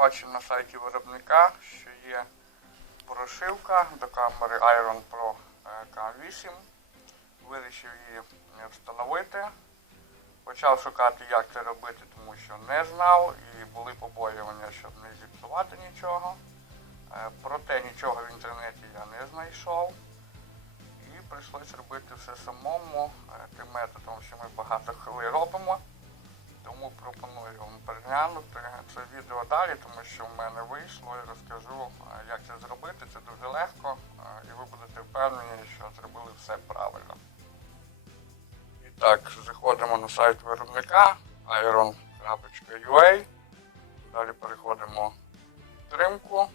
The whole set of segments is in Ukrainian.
побачив на сайті виробника, що є прошивка до камери Iron Pro е, K8. Вирішив її встановити. Почав шукати, як це робити, тому що не знав і були побоювання, щоб не зіпсувати нічого. Е, Проте нічого в інтернеті я не знайшов. І прийшлось робити все самому е, тим методом, що ми багато хвилин робимо. Тому пропоную вам переглянути це відео далі, тому що в мене вийшло і розкажу, як це зробити. Це дуже легко, і ви будете впевнені, що зробили все правильно. І так, заходимо на сайт виробника iron.ua. Далі переходимо в підтримку.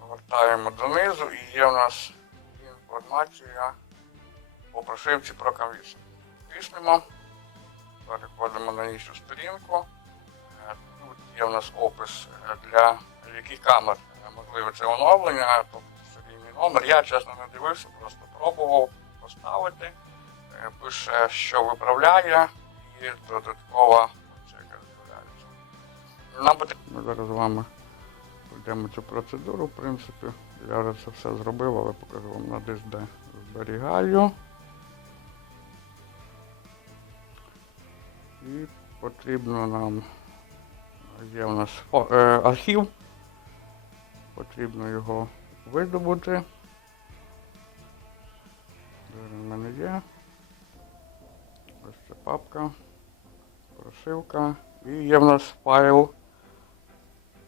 Повертаємо донизу і є в нас інформація по прошивці про камвіс. Тиснемо, переходимо на іншу сторінку. Е, Тут є в нас опис е, для яких камер е, можливо це оновлення, тобто серійний номер. Я чесно не дивився, просто пробував поставити. Пише, що виправляє, і додаткова чека з'являється. Нам потрібно. Зараз з вами пройдемо цю процедуру, в принципі. Я вже це все зробив, але покажу вам на диск, де зберігаю. І потрібно нам є у нас е, архів. Потрібно його видобути. Він в мене є? Ось ця папка, прошивка. І є в нас файл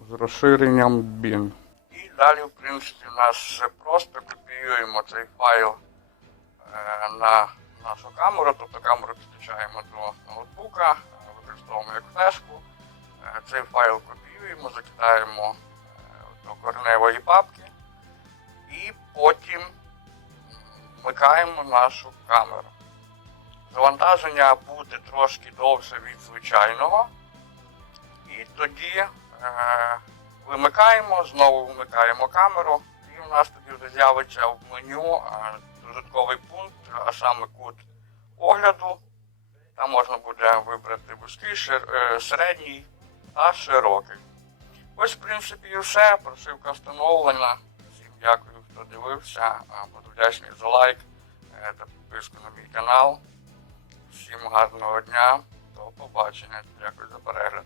з розширенням bin. І далі, в принципі, у нас просто копіюємо цей файл е, на нашу камеру, тобто камеру підключаємо до ноутбука, е, використовуємо як флешку. Е, Цей файл копіюємо, закидаємо е, до кореневої папки і потім вмикаємо нашу камеру. Завантаження буде трошки довше від звичайного. І тоді е, вимикаємо, знову вмикаємо камеру, і у нас тоді вже з'явиться в меню додатковий пункт, а саме кут огляду. Там можна буде вибрати вузький, е, середній та широкий. Ось, в принципі, і все. Прошивка встановлена. Всім дякую, хто дивився. Буду вдячний за лайк е, та підписку на мій канал. Всім гарного дня. До побачення. Дякую за перегляд.